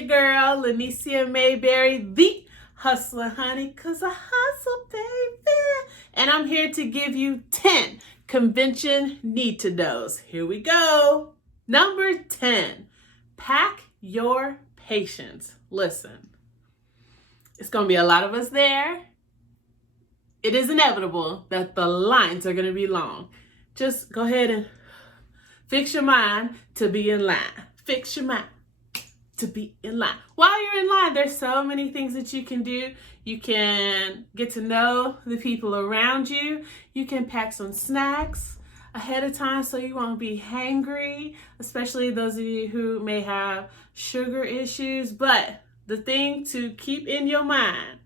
your girl, Lanicia Mayberry, the Hustler Honey, cause I hustle, baby. And I'm here to give you 10 convention need-to-knows. Here we go. Number 10, pack your patience. Listen, it's gonna be a lot of us there. It is inevitable that the lines are gonna be long. Just go ahead and fix your mind to be in line. Fix your mind to be in line. While you're in line, there's so many things that you can do. You can get to know the people around you. You can pack some snacks ahead of time so you won't be hangry, especially those of you who may have sugar issues. But the thing to keep in your mind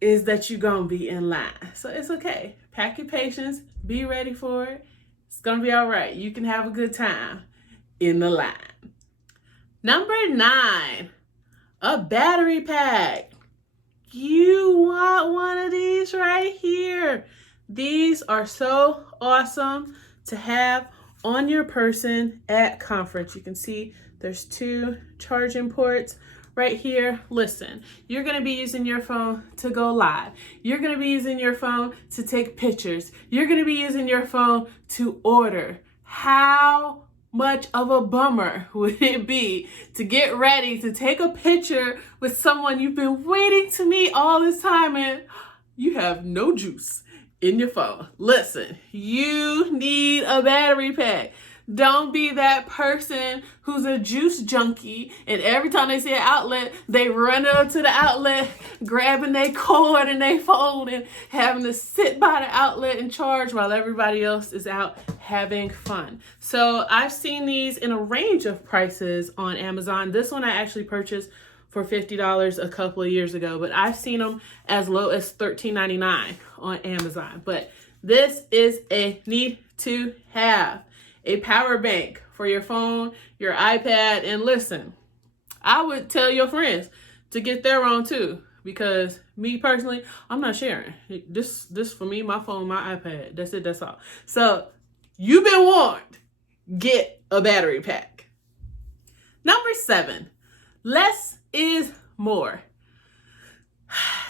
is that you're gonna be in line. So it's okay. Pack your patience, be ready for it. It's gonna be all right. You can have a good time in the line. Number 9, a battery pack. You want one of these right here. These are so awesome to have on your person at conference. You can see there's 2 charging ports right here. Listen, you're gonna be using your phone to go live. You're gonna be using your phone to take pictures. You're gonna be using your phone to order. How much of a bummer would it be to get ready to take a picture with someone you've been waiting to meet all this time and you have no juice in your phone? Listen, you need a battery pack. Don't be that person who's a juice junkie and every time they see an outlet, they run up to the outlet, grabbing their cord and their phone and having to sit by the outlet and charge while everybody else is out having fun. So I've seen these in a range of prices on Amazon. This one I actually purchased for $50 a couple of years ago, but I've seen them as low as $13.99 on Amazon. But this is a need to have. A power bank for your phone, your iPad, and listen, I would tell your friends to get their own too, because me personally, I'm not sharing. This for me, my phone, my iPad, that's it, that's all. So you've been warned, get a battery pack. Number 7, less is more.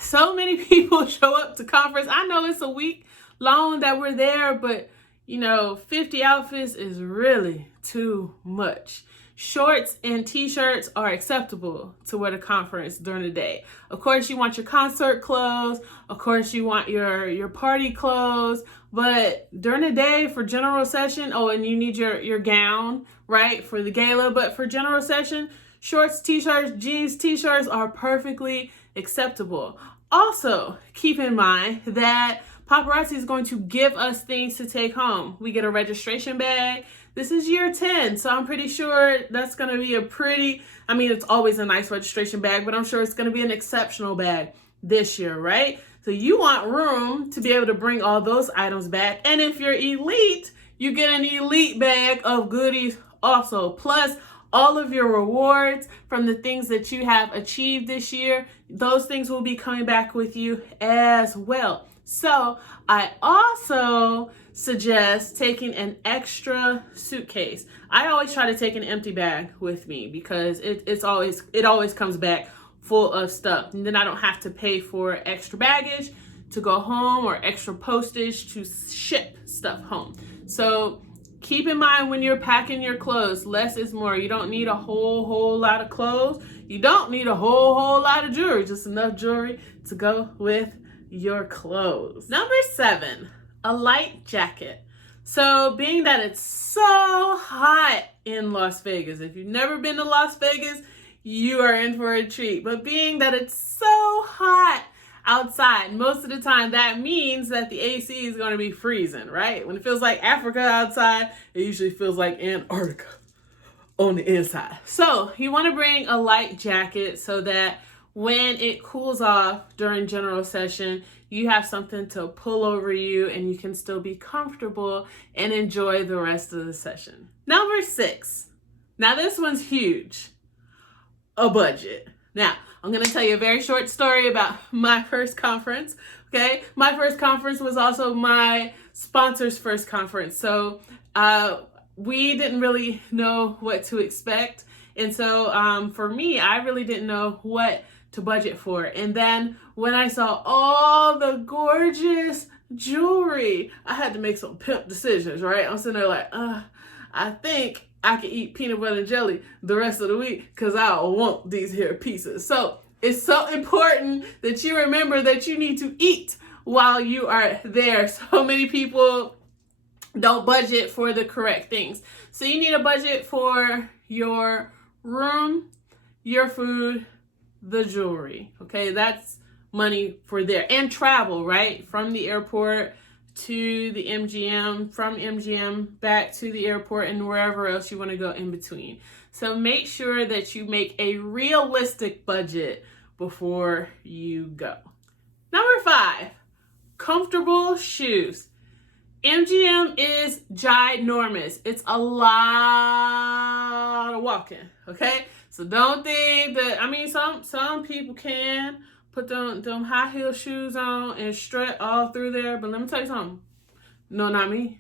So many people show up to conference. I know it's a week long that we're there, but 50 outfits is really too much. Shorts and t-shirts are acceptable to wear to conference during the day. Of course, you want your concert clothes. Of course, you want your party clothes. But during the day for general session, and you need your gown, right, for the gala. But for general session, shorts, t-shirts, jeans, t-shirts are perfectly acceptable. Also, keep in mind that Paparazzi is going to give us things to take home. We get a registration bag. This is year 10, so I'm pretty sure that's going to be it's always a nice registration bag, but I'm sure it's going to be an exceptional bag this year, right? So you want room to be able to bring all those items back. And if you're elite, you get an elite bag of goodies also. Plus, all of your rewards from the things that you have achieved this year, those things will be coming back with you as well. So I also suggest taking an extra suitcase. I always try to take an empty bag with me because it always comes back full of stuff. And then I don't have to pay for extra baggage to go home or extra postage to ship stuff home. So keep in mind when you're packing your clothes, less is more. You don't need a whole lot of clothes. You don't need a whole lot of jewelry, just enough jewelry to go with your clothes. Number 7, a light jacket. So being that it's so hot in Las Vegas, if you've never been to Las Vegas, you are in for a treat. But being that it's so hot outside, most of the time that means that the AC is going to be freezing, right? When it feels like Africa outside, it usually feels like Antarctica on the inside. So you want to bring a light jacket so that when it cools off during general session, you have something to pull over you and you can still be comfortable and enjoy the rest of the session. Number 6. Now this one's huge. A budget. Now, I'm going to tell you a very short story about my first conference. Okay? My first conference was also my sponsor's first conference. So we didn't really know what to expect. And so for me, I really didn't know what to budget for. And then when I saw all the gorgeous jewelry, I had to make some pimp decisions, right? I'm sitting there like, I think I can eat peanut butter and jelly the rest of the week because I want these here pieces. So it's so important that you remember that you need to eat while you are there. So many people don't budget for the correct things. So you need a budget for your room, your food, the jewelry. Okay, that's money for there. And travel, right? From the airport to the MGM, from MGM back to the airport, and wherever else you want to go in between. So make sure that you make a realistic budget before you go. Number 5, comfortable shoes. MGM is ginormous. It's a lot of walking, okay? So don't think that, some people can put them high heel shoes on and strut all through there, but let me tell you something. No, not me.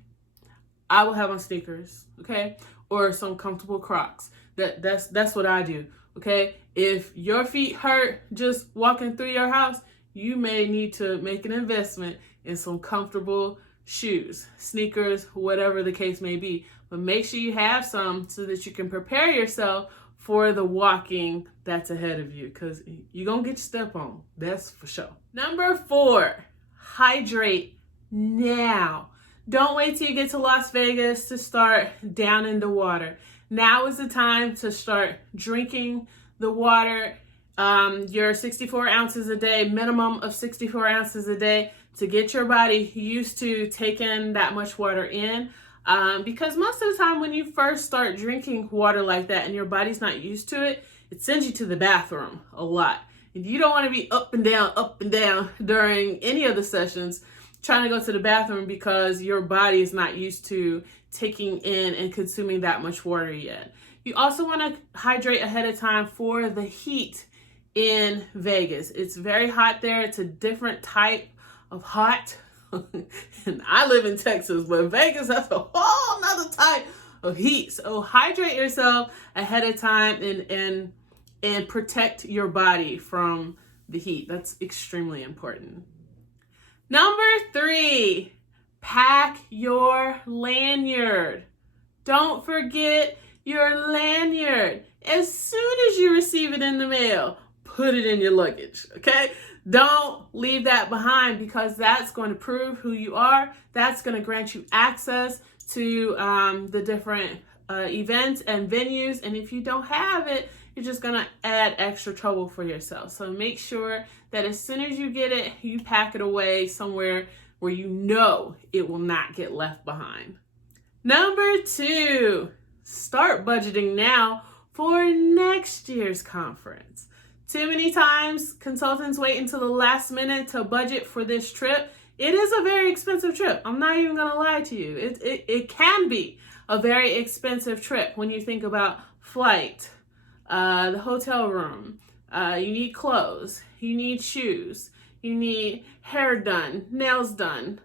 I will have on sneakers, okay? Or some comfortable Crocs. That's what I do, okay? If your feet hurt just walking through your house, you may need to make an investment in some comfortable shoes, sneakers, whatever the case may be. But make sure you have some so that you can prepare yourself for the walking that's ahead of you, because you're going to get your step on. That's for sure. Number 4, hydrate now. Don't wait till you get to Las Vegas to start down in the water. Now is the time to start drinking the water, your 64 ounces a day, minimum of 64 ounces a day, to get your body used to taking that much water in. Because most of the time when you first start drinking water like that and your body's not used to it, it sends you to the bathroom a lot. And you don't want to be up and down during any of the sessions trying to go to the bathroom because your body is not used to taking in and consuming that much water yet. You also want to hydrate ahead of time for the heat in Vegas. It's very hot there. It's a different type of hot. And I live in Texas, but Vegas has a whole nother type of heat. So hydrate yourself ahead of time and protect your body from the heat. That's extremely important. Number 3, pack your lanyard. Don't forget your lanyard. As soon as you receive it in the mail, put it in your luggage, okay? Don't leave that behind, because that's going to prove who you are. That's going to grant you access to the different events and venues. And if you don't have it, you're just going to add extra trouble for yourself. So make sure that as soon as you get it, you pack it away somewhere where you know it will not get left behind. Number 2, start budgeting now for next year's conference. Too many times consultants wait until the last minute to budget for this trip. It is a very expensive trip. I'm not even gonna lie to you. It can be a very expensive trip when you think about flight, the hotel room, you need clothes, you need shoes, you need hair done, nails done,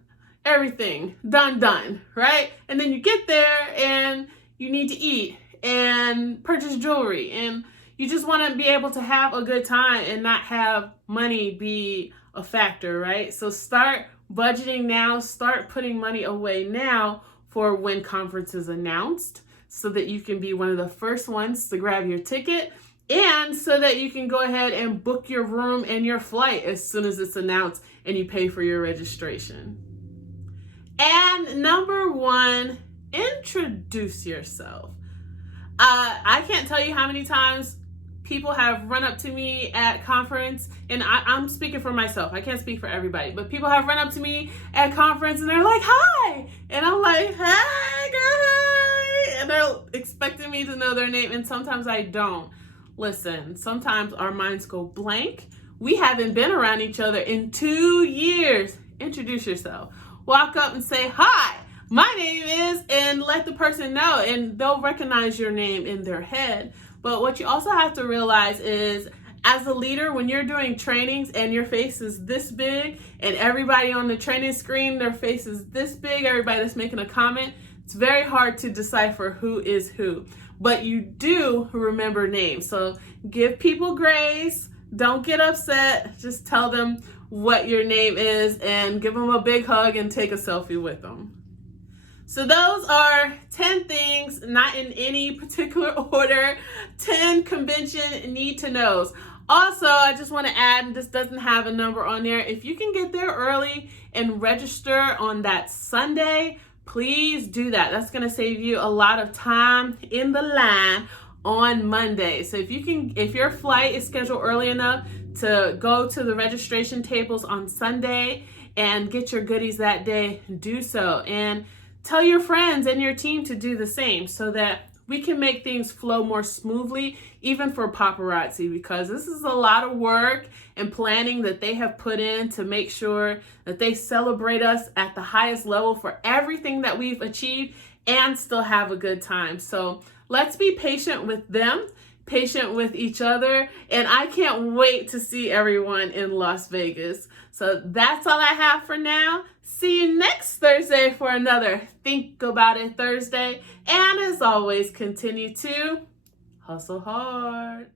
everything done, right? And then you get there and you need to eat and purchase jewelry, and you just want to be able to have a good time and not have money be a factor, right? So start budgeting now, start putting money away now for when conference is announced, so that you can be one of the first ones to grab your ticket, and so that you can go ahead and book your room and your flight as soon as it's announced and you pay for your registration. And number 1, introduce yourself. I can't tell you how many times people have run up to me at conference, and I'm speaking for myself. I can't speak for everybody, but people have run up to me at conference and they're like, "Hi," and I'm like, "Hey, girl, hey," and they're expecting me to know their name, and sometimes I don't. Listen, sometimes our minds go blank. We haven't been around each other in 2 years. Introduce yourself. Walk up and say, "Hi, my name is," and let the person know, and they'll recognize your name in their head. But what you also have to realize is, as a leader, when you're doing trainings and your face is this big and everybody on the training screen, their face is this big, everybody that's making a comment, it's very hard to decipher who is who. but you do remember names. So give people grace. Don't get upset. Just tell them what your name is and give them a big hug and take a selfie with them. So those are 10 things, not in any particular order, 10 convention need to knows. Also, I just want to add, and this doesn't have a number on there, if you can get there early and register on that Sunday, please do that. That's going to save you a lot of time in the line on Monday. So if your flight is scheduled early enough to go to the registration tables on Sunday and get your goodies that day, do so. And tell your friends and your team to do the same so that we can make things flow more smoothly, even for paparazzi, because this is a lot of work and planning that they have put in to make sure that they celebrate us at the highest level for everything that we've achieved and still have a good time. So let's be patient with them, patient with each other, and I can't wait to see everyone in Las Vegas. So that's all I have for now. See you next Thursday for another Think About It Thursday. And as always, continue to hustle hard.